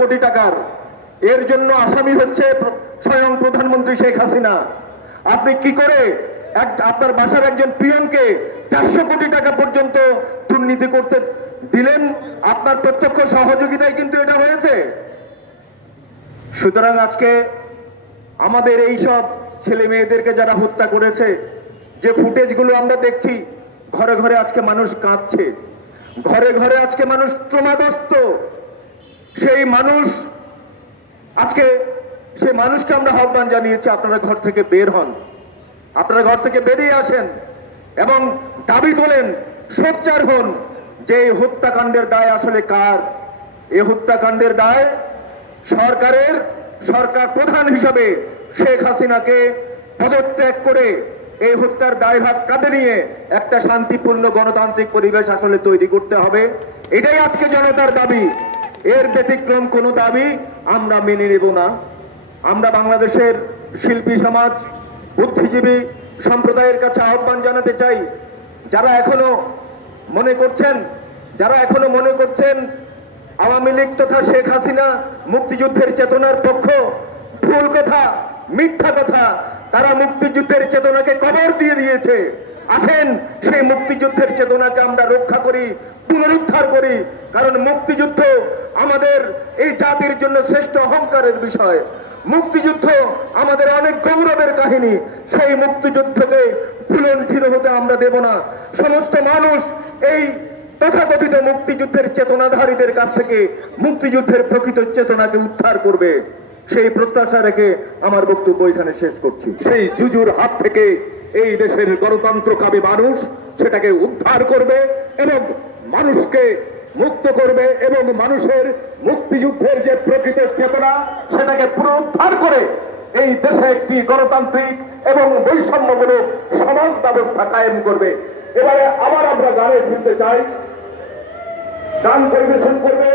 কোটি টাকার। এর জন্য আসামি হচ্ছে স্বয়ং প্রধানমন্ত্রী শেখ হাসিনা। আপনি কি করে আপনার বাসার একজন পিয়নকে 400 কোটি টাকা পর্যন্ত দুর্নীতি করতে দিলেন? আপনার প্রত্যক্ষ সহযোগিতায় কিন্তু এটা হয়েছে। সুতরাং আজকে আমাদের এই সব ছেলে মেয়েদেরকে যারা হত্যা করেছে, যে ফুটেজগুলো আমরা দেখছি, ঘরে ঘরে আজকে মানুষ কাঁদছে, ঘরে ঘরে আজকে মানুষ ট্রমাগ্রস্ত। সেই মানুষকে আমরা আহ্বান জানিয়েছি, আপনারা ঘর থেকে বের হন, আপনারা ঘর থেকে বেরিয়ে আসেন এবং দাবি তোলেন, সোচ্চার হন যে এই হত্যাকাণ্ডের দায় আসলে কার। এই হত্যাকাণ্ডের দায় সরকার প্রধান হিসাবে শেখ হাসিনাকে পদত্যাগ করে এই হত্যার দায়ভার কাঁধে নিয়ে একটা শান্তিপূর্ণ গণতান্ত্রিক পরিবেশ আসলে তৈরি করতে হবে। এটাই আজকে জনতার দাবি। এর ব্যতিক্রম কোনো দাবি আমরা মেনে নেব না। আমরা বাংলাদেশের শিল্পী সমাজ, বুদ্ধিজীবী সম্প্রদায়ের কাছে আহ্বান জানাতে চাই, যারা এখনো মনে করছেন আওয়ামী লীগ তথা শেখ হাসিনা মুক্তিযুদ্ধের চেতনার পক্ষ, ভুল কথা, মিথ্যা কথা। তারা মুক্তিযুদ্ধের চেতনাকে কবর দিয়ে দিয়েছে। আসেন সেই মুক্তিযুদ্ধের চেতনাকে আমরা রক্ষা করি, পুনরুদ্ধার করি। কারণ মুক্তিযুদ্ধ আমাদের এই জাতির জন্য শ্রেষ্ঠ অহংকারের বিষয়। মুক্তিযুদ্ধ আমাদের অনেক গৌরবের কাহিনী। সেই মুক্তিযুদ্ধকে ভুলণ্ঠিত হতে আমরা দেব না। সমস্ত মানুষ এই তথাকথিত মুক্তিযুদ্ধের চেতনাধারীদের কাছ থেকে মুক্তিযুদ্ধের প্রকৃত চেতনাকে উদ্ধার করবে, সেই প্রত্যাশা রেখে আমার বক্তব্য এখানে শেষ করছি। সেই জুজুর হাত থেকে এই দেশের গণতন্ত্রকামী মানুষ সেটাকে উদ্ধার করবে এবং মানুষকে মুক্ত করবে এবং মানুষের মুক্তিযুদ্ধের যে প্রকৃত চেতনা সেটাকে পুনরুদ্ধার করে এই দেশে একটি গণতান্ত্রিক এবং বৈষম্যমূলক সমাজ ব্যবস্থা কায়েম করবে। এবারে আবার আমরা গানে ফিরতে চাই। গান পরিবেশন করবে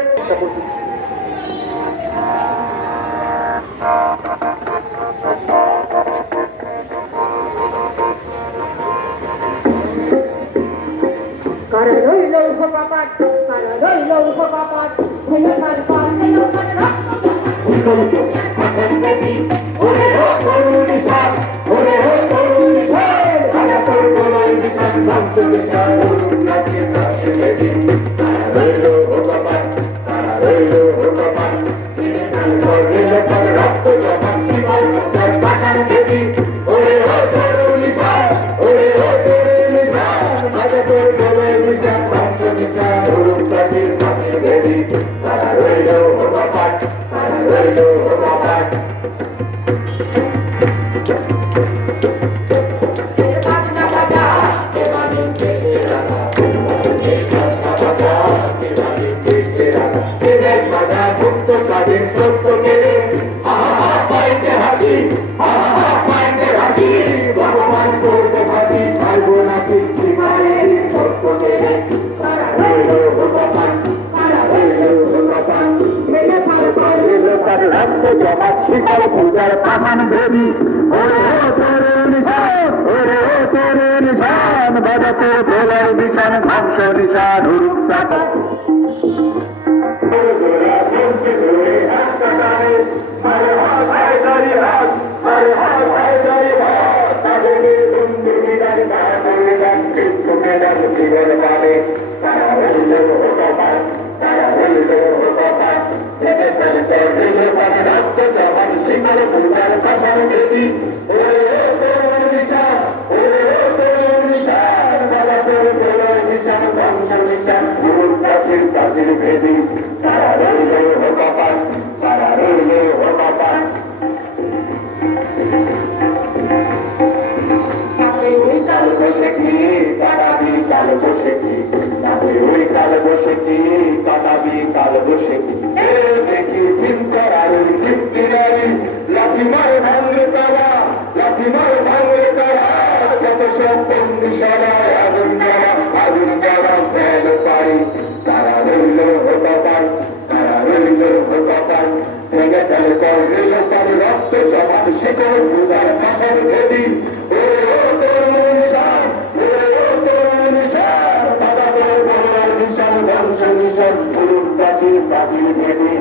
পূজার পাহান দেবী নিশান বাজাতে প্রলয় নিশান ধ্বংস নিশান জীবন মানে তারা রক্ত জবান শিকার পূজার পাশার দেবী নিশান ধ্বংস নিশান প্রাচীর প্রাচীর ভেদি তারা রইল হোকাপান তারা রইল হোকাপান কাল বসে কি কাটাবি কাল বসে কি নাচে ওই কাল বসে কি কাটাবি কাল বসে কি দেখি দিন করার ওই তৃপ্তিদারি লাঠি মারে ভাঙলে তারা লাঠি মারে ভাঙলে তারা কত সব বন্দি সরায় আগুন জ্বালা ফেল পারি তারা রইল হতাপান তারা রইল হতাপান ভেঙে ফেলে কর রইল তার রক্ত জমার শিকড় পূজার পাশার ভেদি প্রাচীর প্রাচীর ভেদি